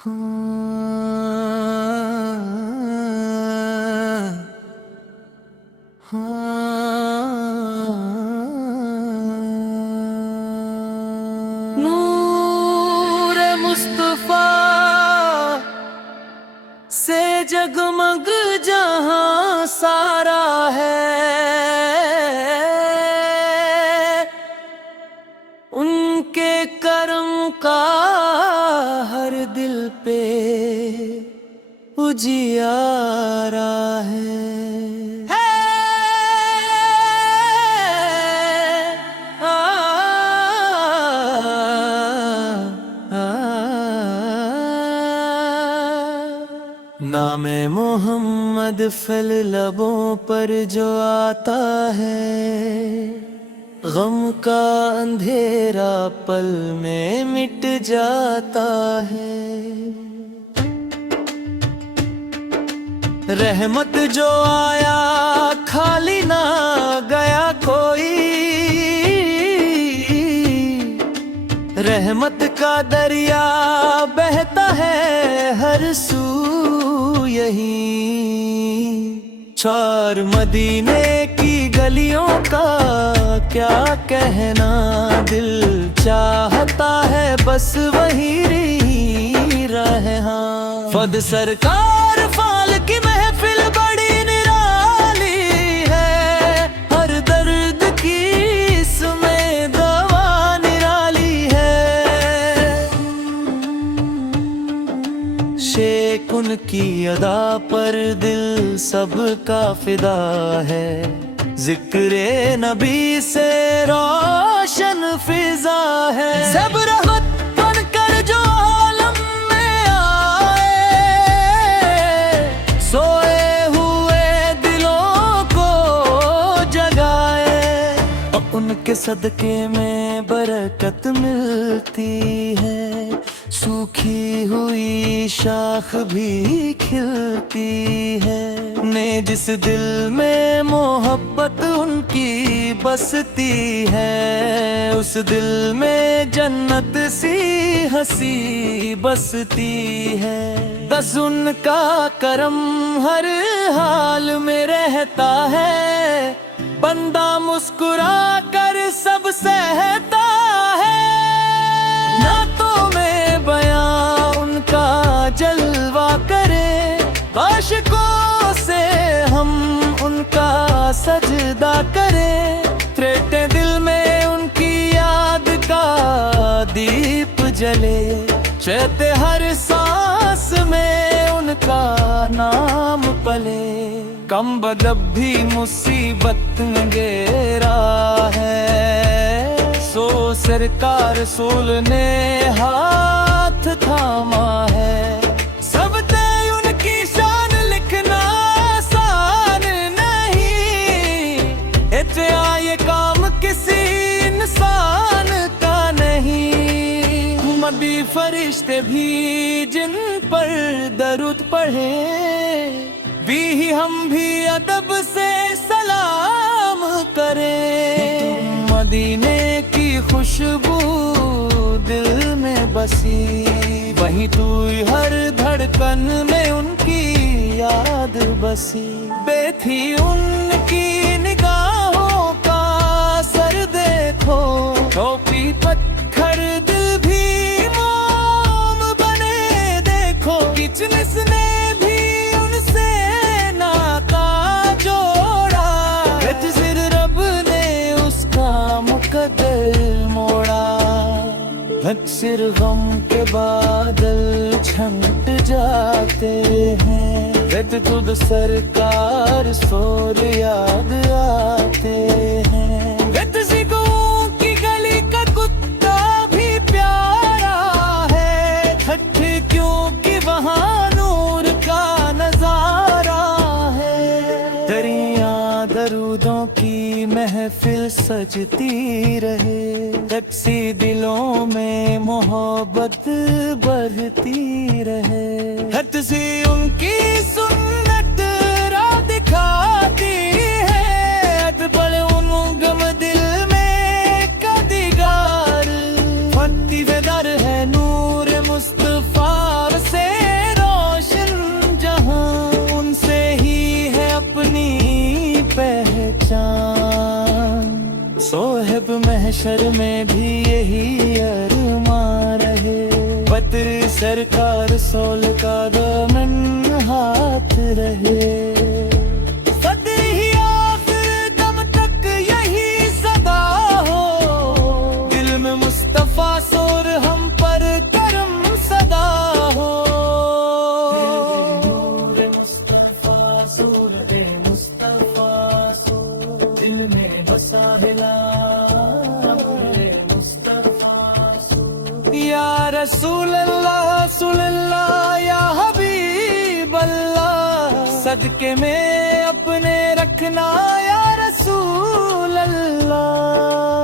नूर मुस्तफा से जगमग जहां सारा है, उनके करम का हर दिल पे उजियारा है। नामे मोहम्मद फल लबों पर जो आता है, गम का अंधेरा पल में मिट जाता है। रहमत जो आया खाली ना गया कोई, रहमत का दरिया बहता है हर सू यही। चार मदीने की गलियों का क्या कहना, दिल चाहता है बस वही रहे। हाँ, फद सरकार फाल की महफिल बड़ी निराली है, हर दर्द की इसमें दवा निराली है। शेख उनकी अदा पर दिल सबका फिदा है, जिक्रे नबी से रोशन फिजा है। सब रहमत बनकर जो आलम में आए, सोए हुए दिलों को जगाए। उनके सदके में बरकत मिलती है, सूखी हुई शाख भी खिलती है। ने जिस दिल में मोहब्बत उनकी बसती है, उस दिल में जन्नत सी हंसी बसती है। बस उनका करम हर हाल में रहता है, बंदा मुस्कुरा कर सब सहता है। ना तो में बयां उनका जलवा करे, आशिकों से हम उनका सजदा करें। त्रेटे दिल में उनकी याद का दीप जले, चहते हर सांस में उनका नाम पले। कम बदब भी मुसीबत में घेरा है, सो सरकार रसूल ने हाथ थामा है। सब तय उनकी शान लिखना आसान नहीं, इतना ये काम किसी इंसान का नहीं। मबी फरिश्ते भी जिन पर दरूद पढ़े, भी हम भी अदब से सलाम करें। मदीने की खुशबू दिल में बसी, वहीं तू हर धड़कन में उनकी याद बसी। बेथी उनकी निगाहों का सर देखो, टोपी पत्थर दिल भी मोम बने देखो। किचनिस ने भी उनसे नाता जोड़ा, सिर रब ने उसका मुकद्दर मोड़ा। अक्सर गम के बादल छंट जाते हैं, रट तुद सरकार सोर याद आते हैं। रट सिगों की गली का कुत्ता भी प्यारा है, ठठ क्योंकि वहाँ नूर का नजारा है। दरिया दरूदों की महफिल सजती रहे, टक्सी दिलों में मोहब्बत बढ़ती रहे। हद से उनकी सुन्नत राह दिखाती है, हद पल उन गम दिल में कदीगार। फत्ती वेदर है नूर मुस्तफा से महशर में भी यही अरमां रहे, बद्र सरकार सोल का दामन हाथ रहे। सदी ही आखिर दम तक यही सदा हो, दिल में मुस्तफा सोर हम पर करम सदा हो। मुस्तफा सोर मुस्तफा सोर, दिल में बसा हिला मुस्तफा सोर। या रसूल अल्लाह या हबीब अल्लाह, सदके में अपने रखना या रसूल अल्लाह।